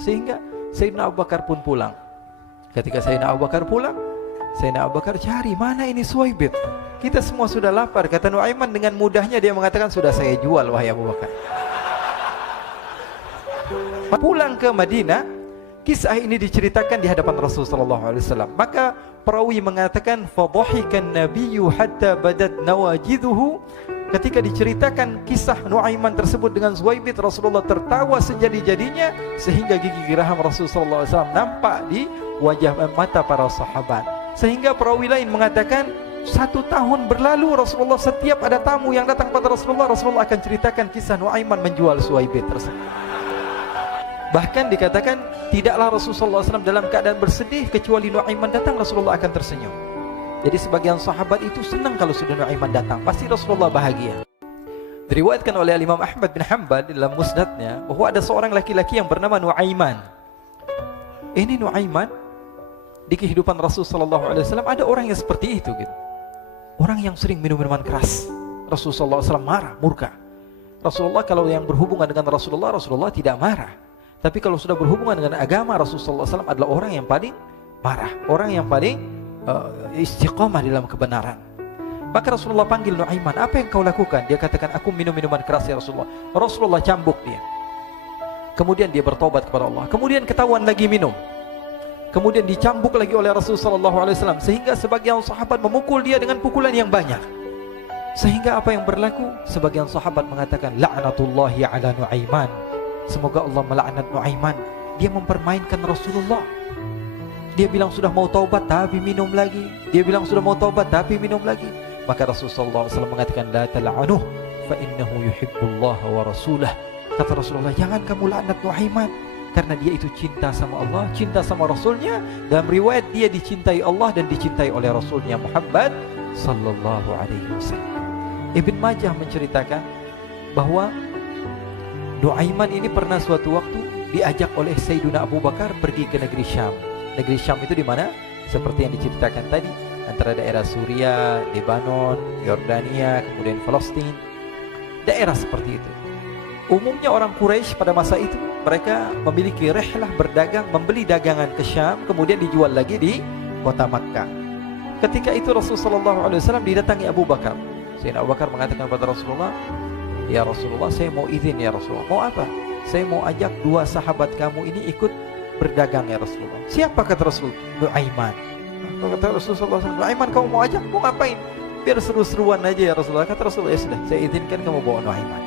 sehingga Sayyidina Abu Bakar pun pulang. Ketika Sayyidina Abu Bakar pulang, Sayyidina Abu Bakar cari, mana ini Suwaibit? Kita semua sudah lapar. Kata Nuaiman dengan mudahnya dia mengatakan, sudah saya jual wahai Abu Bakar. Pulang ke Madinah, kisah ini diceritakan di hadapan Rasulullah SAW. Maka perawi mengatakan, fadhahikan nabiyyu hatta badat nawajiduhu. Ketika diceritakan kisah Nuaiman tersebut dengan Suwaibit, Rasulullah tertawa sejadi-jadinya sehingga gigi geraham Rasulullah SAW nampak di wajah mata para sahabat. Sehingga perawi lain mengatakan, 1 tahun berlalu Rasulullah setiap ada tamu yang datang pada Rasulullah, Rasulullah akan ceritakan kisah Nuaiman menjual Suwaibit tersebut. Bahkan dikatakan tidaklah Rasulullah SAW dalam keadaan bersedih kecuali Nuaiman datang, Rasulullah akan tersenyum. Jadi sebagian sahabat itu senang kalau sudah Nuaiman datang, pasti Rasulullah bahagia. Diriwayatkan oleh Imam Ahmad bin Hanbal dalam musnadnya bahwa ada seorang laki-laki yang bernama Nuaiman. Ini Nuaiman di kehidupan Rasulullah SAW ada orang yang seperti itu gitu. Orang yang sering minum minuman keras. Rasulullah SAW marah, murka. Rasulullah kalau yang berhubungan dengan Rasulullah tidak marah. Tapi kalau sudah berhubungan dengan agama, Rasulullah SAW adalah orang yang paling marah, orang yang paling istiqamah dalam kebenaran. Maka Rasulullah panggil Nuaiman, apa yang kau lakukan? Dia katakan, aku minum minuman keras ya Rasulullah. Rasulullah cambuk dia. Kemudian dia bertobat kepada Allah. Kemudian ketahuan lagi minum. Kemudian dicambuk lagi oleh Rasulullah SAW, sehingga sebagian sahabat memukul dia dengan pukulan yang banyak. Sehingga apa yang berlaku? Sebagian sahabat mengatakan, la'natullahi ala Nuaiman. Semoga Allah melaknat Nuaiman. Dia mempermainkan Rasulullah. Dia bilang sudah mau taubat tapi minum lagi. Dia bilang sudah mau taubat tapi minum lagi. Maka Rasulullah SAW mengatakan, la tal'anuh fa innahu yuhibbullah wa rasulah. Kata Rasulullah, jangan kamu laknat Nuaiman, karena dia itu cinta sama Allah, cinta sama Rasulnya. Dalam riwayat dia dicintai Allah dan dicintai oleh Rasulnya Muhammad sallallahu alaihi wasallam. Ibn Majah menceritakan bahwa Nuaiman ini pernah suatu waktu diajak oleh Sayyidina Abu Bakar pergi ke negeri Syam. Negeri Syam itu di mana? Seperti yang diceritakan tadi, antara daerah Suriah, Lebanon, Yordania, kemudian Palestina. Daerah seperti itu. Umumnya orang Quraisy pada masa itu mereka memiliki rihlah berdagang, membeli dagangan ke Syam, kemudian dijual lagi di kota Makkah. Ketika itu Rasulullah SAW didatangi Abu Bakar. Sayyidina Abu Bakar mengatakan kepada Rasulullah, ya Rasulullah, saya mau izin ya Rasulullah. Mau apa? Saya mau ajak 2 sahabat kamu ini ikut berdagang ya Rasulullah. Siapa kata Rasul? Nuaiman. Kata Rasulullah SAW, Nuaiman kamu mau ajak? Mau ngapain? Biar seru-seruan aja ya Rasulullah. Kata Rasulullah, ya sudah, saya izinkan kamu bawa Nuaiman.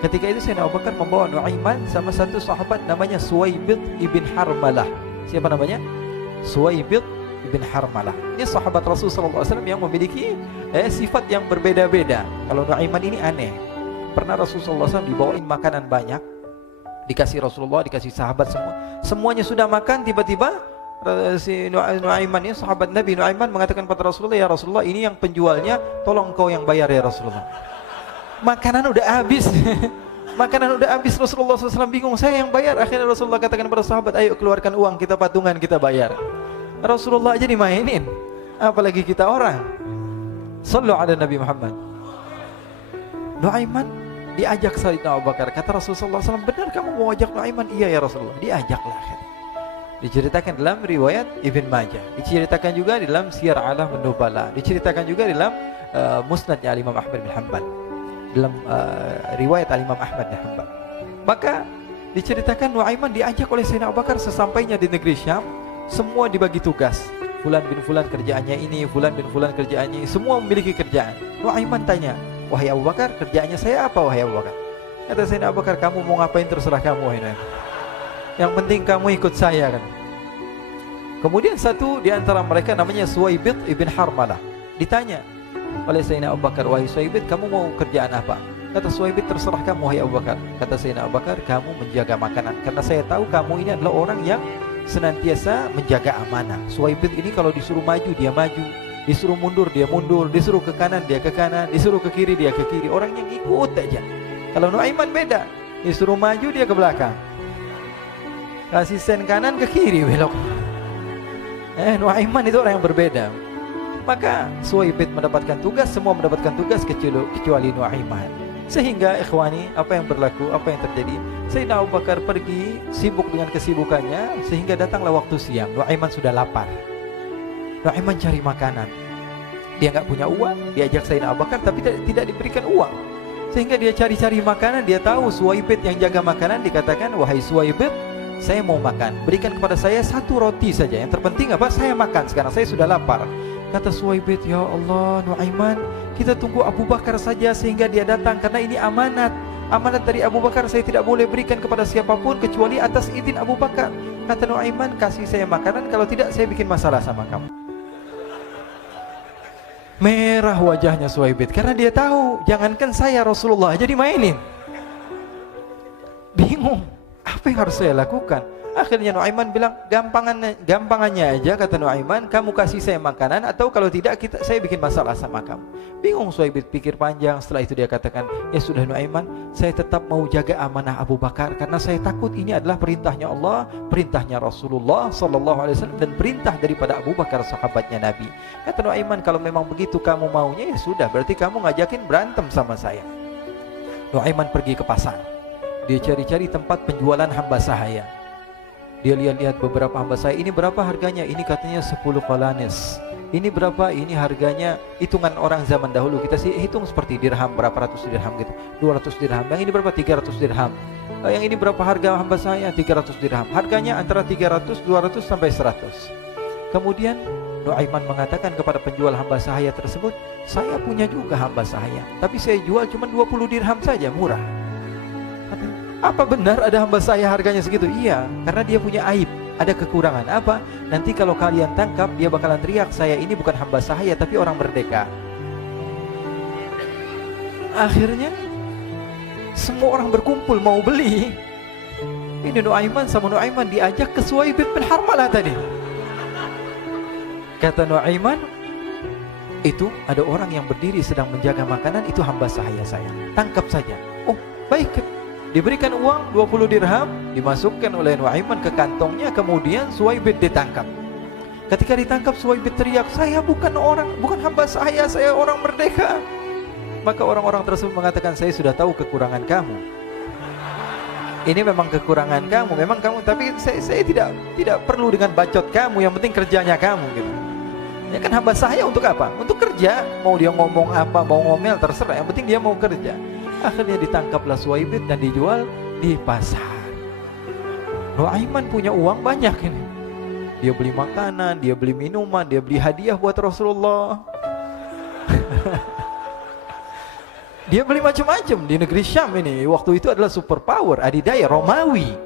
Ketika itu Sayyidina Abu Bakar membawa Nuaiman sama satu sahabat namanya Suwaibit ibn Harmalah. Siapa namanya? Suwaibit ibn Harmalah. Ini sahabat Rasulullah SAW yang memiliki sifat yang berbeda-beda. Kalau Nuaiman ini aneh. Pernah Rasulullah SAW dibawain makanan banyak, dikasih Rasulullah, dikasih sahabat semua. Semuanya sudah makan, tiba-tiba si Nuaiman ini, sahabat Nabi Nuaiman mengatakan kepada Rasulullah, ya Rasulullah, ini yang penjualnya, tolong kau yang bayar ya Rasulullah. Makanan udah habis. Makanan udah habis, Rasulullah SAW bingung, saya yang bayar. Akhirnya Rasulullah katakan kepada sahabat, ayo keluarkan uang, kita patungan, kita bayar. Rasulullah aja dimainin, apalagi kita orang. Sallu ala Nabi Muhammad. Nuaiman diajak Sayyidina Abu Bakar. Kata Rasulullah SAW, benar kamu mau ajak Nuaiman? Iya ya Rasulullah. Diajaklah. Diceritakan dalam riwayat Ibn Majah, diceritakan juga dalam Siyar A'lam An-Nubala, diceritakan juga dalam Musnadnya Imam Ahmad bin Hanbal, dalam riwayat Imam Ahmad bin Hanbal. Maka diceritakan Nuaiman diajak oleh Sayyidina Abu Bakar. Sesampainya di negeri Syam, semua dibagi tugas. Fulan bin Fulan kerjaannya ini, Fulan bin Fulan kerjaannya ini, semua memiliki kerjaan. Nuaiman tanya, wahai Abu Bakar, kerjaannya saya apa wahai Abu Bakar? Kata Sayyidina Abu Bakar, kamu mau ngapain terserah kamu wahai Nuaiman. Yang penting kamu ikut saya kan. Kemudian satu di antara mereka namanya Suwaibit ibn Harmalah. Ditanya oleh Sayyidina Abu Bakar, wahai Suwaibit, kamu mau kerjaan apa? Kata Suwaibit, terserah kamu wahai Abu Bakar. Kata Sayyidina Abu Bakar, kamu menjaga makanan, karena saya tahu kamu ini adalah orang yang senantiasa menjaga amanah. Suwaibit ini kalau disuruh maju dia maju, disuruh mundur dia mundur, disuruh ke kanan dia ke kanan, disuruh ke kiri dia ke kiri. Orang yang ikut aja. Kalau Nuaiman beda, disuruh maju dia ke belakang, kasih sen kanan ke kiri belok. Nuaiman itu orang yang berbeda. Maka Suwaibit mendapatkan tugas, semua mendapatkan tugas kecuali Nuaiman. Sehingga ikhwani, apa yang berlaku, apa yang terjadi? Sayyidina Abu Bakar pergi sibuk dengan kesibukannya, sehingga datanglah waktu siang. Nuaiman sudah lapar. Nuaiman cari makanan. Dia nggak punya uang, diajak Sayyidina Abu Bakar tapi tidak diberikan uang. Sehingga dia cari-cari makanan, dia tahu Suwaibit yang jaga makanan, dikatakan, "Wahai Suwaibit, saya mau makan. Berikan kepada saya 1 roti saja. Yang terpenting apa? Saya makan sekarang, saya sudah lapar." Kata Suwaibit, "Ya Allah, Nuaiman, kita tunggu Abu Bakar saja sehingga dia datang, karena ini amanat. Amanat dari Abu Bakar, saya tidak boleh berikan kepada siapapun kecuali atas izin Abu Bakar." Kata Nuaiman, "Kasih saya makanan, kalau tidak saya bikin masalah sama kamu." Merah wajahnya Suwaibit karena dia tahu, jangankan saya, Rasulullah jadi mainin. Bingung, apa yang harus saya lakukan? Akhirnya Nuaiman bilang, gampangannya aja, kata Nuaiman, kamu kasih saya makanan, atau kalau tidak saya bikin masalah sama kamu. Bingung Suwaibit, pikir panjang. Setelah itu dia katakan, ya sudah Nuaiman, saya tetap mau jaga amanah Abu Bakar, karena saya takut ini adalah perintahnya Allah, perintahnya Rasulullah SAW, dan perintah daripada Abu Bakar, sahabatnya Nabi. Kata Nuaiman, kalau memang begitu kamu maunya, ya sudah, berarti kamu ngajakin berantem sama saya. Nuaiman pergi ke pasar. Dia cari-cari tempat penjualan hamba sahaya. Dia lihat-lihat beberapa hamba sahaya. Ini berapa harganya? Ini katanya 10 qalanis. Ini berapa? Ini harganya, hitungan orang zaman dahulu, kita sih hitung seperti dirham, berapa ratus dirham gitu, 200 dirham. Yang ini berapa? 300 dirham. Yang ini berapa harga hamba sahaya? 300 dirham. Harganya antara 300, 200 sampai 100. Kemudian Nuaiman mengatakan kepada penjual hamba sahaya tersebut, saya punya juga hamba sahaya, tapi saya jual cuma 20 dirham saja, murah. Apa benar ada hamba saya harganya segitu? Iya, karena dia punya aib, ada kekurangan. Apa? Nanti kalau kalian tangkap, dia bakalan teriak, saya ini bukan hamba sahaya tapi orang merdeka. Akhirnya semua orang berkumpul mau beli. Ini Nuaiman sama Nuaiman diajak ke Suwaibit bin Harmalah tadi. Kata Nuaiman, itu ada orang yang berdiri sedang menjaga makanan, itu hamba sahaya saya, tangkap saja. Oh baik. Diberikan uang 20 dirham, dimasukkan oleh Nuaiman ke kantongnya, kemudian Suwaibit ditangkap. Ketika ditangkap, Suwaibit teriak, saya bukan hamba saya orang merdeka. Maka orang-orang tersebut mengatakan, saya sudah tahu kekurangan kamu. Ini memang kekurangan kamu, memang kamu, tapi saya tidak perlu dengan bacot kamu, yang penting kerjanya kamu gitu. Ya kan hamba saya untuk apa? Untuk kerja, mau dia ngomong apa, mau ngomel terserah, yang penting dia mau kerja. Akhirnya ditangkaplah Suwaibit dan dijual di pasar. Nuaiman punya uang banyak ini. Dia beli makanan, dia beli minuman, dia beli hadiah buat Rasulullah. Dia beli macam-macam di negeri Syam ini. Waktu itu adalah superpower, adidaya Romawi.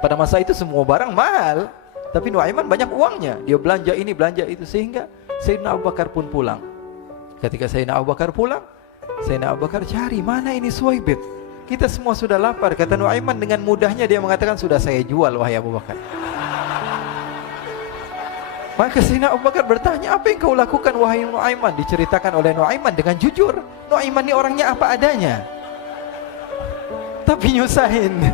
Pada masa itu semua barang mahal, tapi Nuaiman banyak uangnya. Dia belanja ini, belanja itu, sehingga Sayyidina Abu Bakar pun pulang. Ketika Sayyidina Abu Bakar pulang, Sayyidina Abu Bakar cari, mana ini Suwaibit? Kita semua sudah lapar. Kata Nuaiman dengan mudahnya dia mengatakan, sudah saya jual wahai Abu Bakar. Maka Sayyidina Abu Bakar bertanya, apa yang kau lakukan wahai Nuaiman? Diceritakan oleh Nuaiman dengan jujur. Nuaiman ini orangnya apa adanya, tapi nyusahin.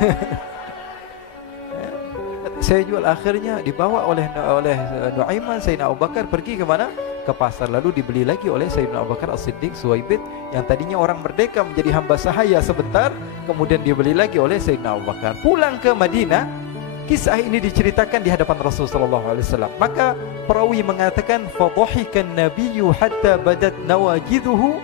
Saya jual. Akhirnya dibawa oleh Nuaiman, Sayyidina Abu Bakar pergi ke mana? Ke pasar, lalu dibeli lagi oleh Sayyidina Abu Bakar As-Siddiq. Suwaibit yang tadinya orang merdeka menjadi hamba sahaya sebentar, kemudian dibeli lagi oleh Sayyidina Abu Bakar. Pulang ke Madinah, kisah ini diceritakan di hadapan Rasulullah SAW. Maka perawi mengatakan, fadhahikan nabiyyu hatta badat nawajiduhu.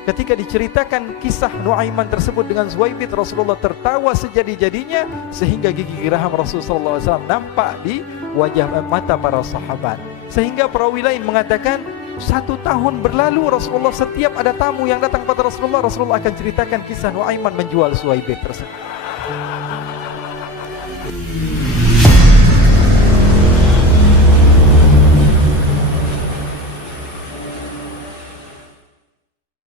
Ketika diceritakan kisah Nuaiman tersebut dengan Suwaibit, Rasulullah tertawa sejadi-jadinya sehingga gigi geraham Rasulullah SAW nampak di wajah mata para sahabat. Sehingga perawi lain mengatakan, 1 tahun berlalu Rasulullah, setiap ada tamu yang datang pada Rasulullah, Rasulullah akan ceritakan kisah Nuaiman menjual Suwaibit tersebut.